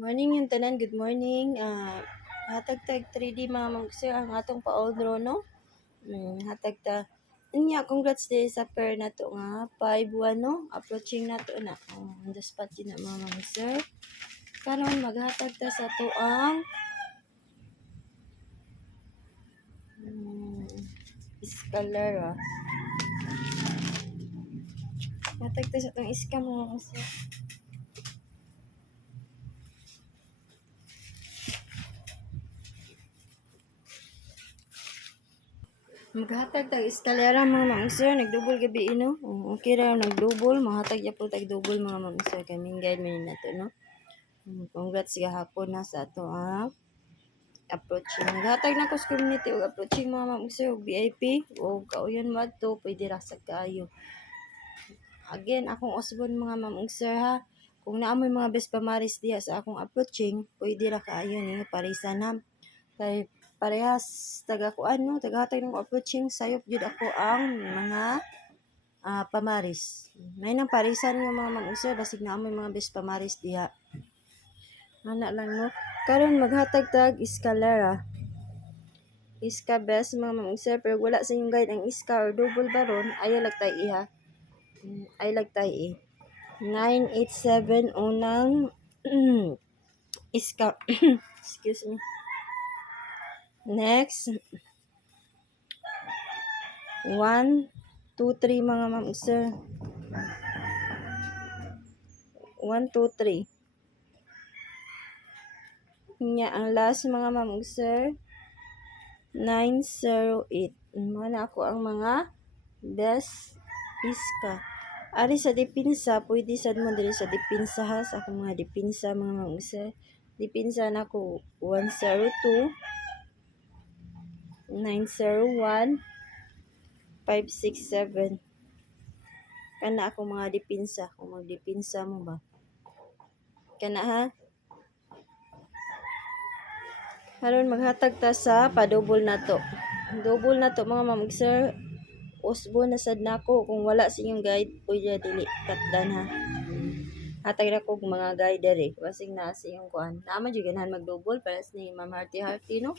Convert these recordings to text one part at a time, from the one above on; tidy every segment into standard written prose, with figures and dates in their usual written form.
Morning yung tanan, good morning. Hatag tag 3D mga mag-sir ang atong pa-oldro, no? Hatag ta. Inya, congrats din sa pair na to nga. 5-1, no? Approaching na to na. On the spot yun na mga mag-sir. Karon maghatag ta sa to ang Escalera. Hatag ta sa tong iska mga mag-sir. Maghatag tag eskalera mga mang-sir, nagdouble gabi no. Okay ra nagdouble, mahatag ya po tag double mga mang-sir kay minggay man na to no. Congrats gahapon na sa ato approaching. Naghatag na ko sa community og approaching mga mang-sir og VIP o kauyon madto pwede ra sa kaayo. Again, akong usbon mga mang-sir ha. Kung naamoy mga best pamaris diha sa akong approaching, pwede ra kaayo ni parisan ha. Kay parehas taga kuan no, tagahatag ng approaching sayop jud ako ang mga pamaris. May nang parisan yung mga mag-usir basig na may mga best pamaris diha. Ana lang no. Karon maghatag tag escalera. Iska best mga mag-usir pero wala sa inyong guide ang iska or double baron, ayaw lagtay iha. Ay lagtay 987 unang iska. Excuse me. Next, 1, 2, 3 mga mag-sir. 1, 2, 3. Nya ang last mga mag-sir, 908. Mana ako ang mga best iska. Ari sa dipinsa, pwede sad mo diri sa dipinsa ha, sa akong mga dipinsa mga mag-sir. Dipinsa na ko 102, 901, 567. Kana ako mga dipinsa, kung magdipinsa mo ba. Kana ha. Karon maghatag ta sa pa-double na to. Double na to mga mag-sir. Usbo na sad nako kung wala sa inyong guide, pwede dili katdan ha. Hatag na ko mga guide dere. Basig na sa inyong kuan. Naman jud ganahan mag-double para sa ni Ma'am Hearty no.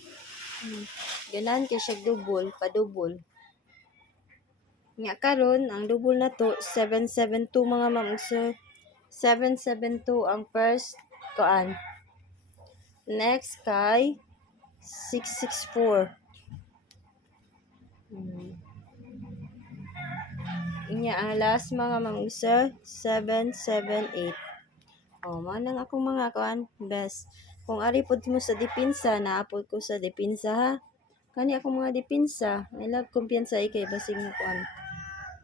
Ganahan kay siya double, pa-double. Nga karon ang double na to 772 mga mag-sir. 772 ang first kuan. Next kay 664. Inya ang last mga mag-sir 778. Manang akong mga kuan best. Kung ari pud mo sa dipinsa, naapod ko sa dipinsa ha. Kani akong mga dipinsa, I love kumpiyansa kay basig na kuan.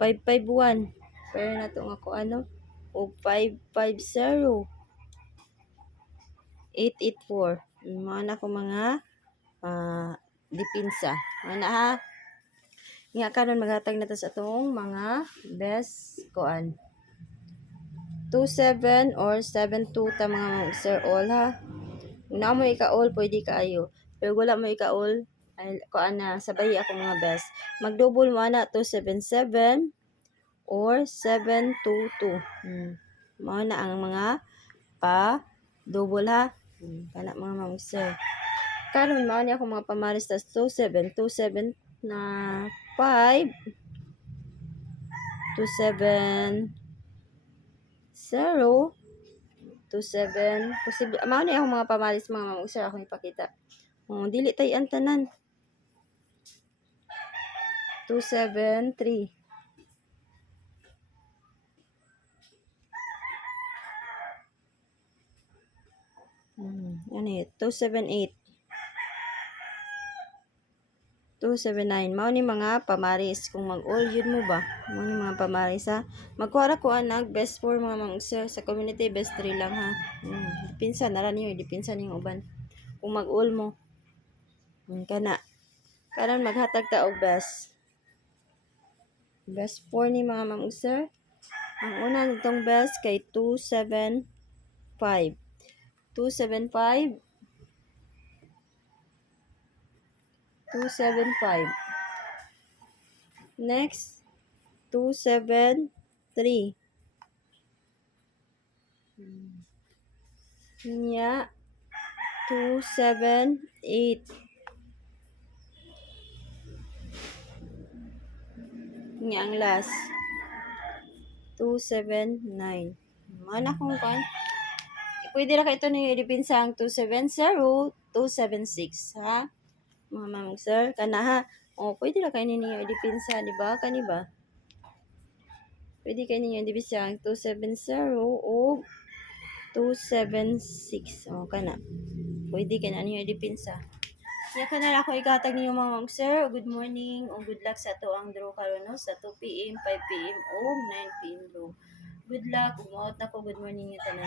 551. Pero na to nga ko ano o 550. 884. Mana ko mga dipinsa. Ana ha. Nga karon maghatag na ta sa atong mga best kuan. 27 or 72 ta mga sir all ha. Kung na mo ika-all, pwede kaayo. Pero wala mo ika-all, ay kuan na sabay ako mga best. Mag-double mo na 277 or 722. Mao na ang mga pa-double ha. Kana mga sir. Karon mao ni ako mga pamaris tas 27 na 5 27 0 27 posible mao ni ako mga pamaris mga sir akong ipakita. Dili tay ang tanan. 273. Ano 278. 279. Mao ni mga pamaris. Kung mag-all yun mo ba? Mao ni mga pamaris ha. Magkuha ra ko ang best 4 mga mag-sir. Sa community, best 3 lang ha. Dipinsa na rin yun. Dipinsa niyong uban. Kung mag-all mo. Kana. Karon maghatag ta og best. Best 4 ni mga mag-sir. Ang una nitong best kay 275. 275. 275. Next, 273. Nya 278. Nya ang last 279. Mana kung kan? Pwede ra ka ito ni idipinsa ang 270, 276, ha? Mga mamang sir, kana ha? O, pwede ra kayo ninyo idipinsa, di ba? Kani ba? Pwede kayo ninyo idipinsa ang 270 o 276. O, kana. Pwede kayo na ninyo idipinsa. Kaya ka na ako ikatag ninyo mga mamang sir. Good morning o good luck sa to ang draw karon no? Sa 2 p.m., 5 p.m. o 9 p.m. draw. Good luck. Umaot na ko. Good morning yung tanan.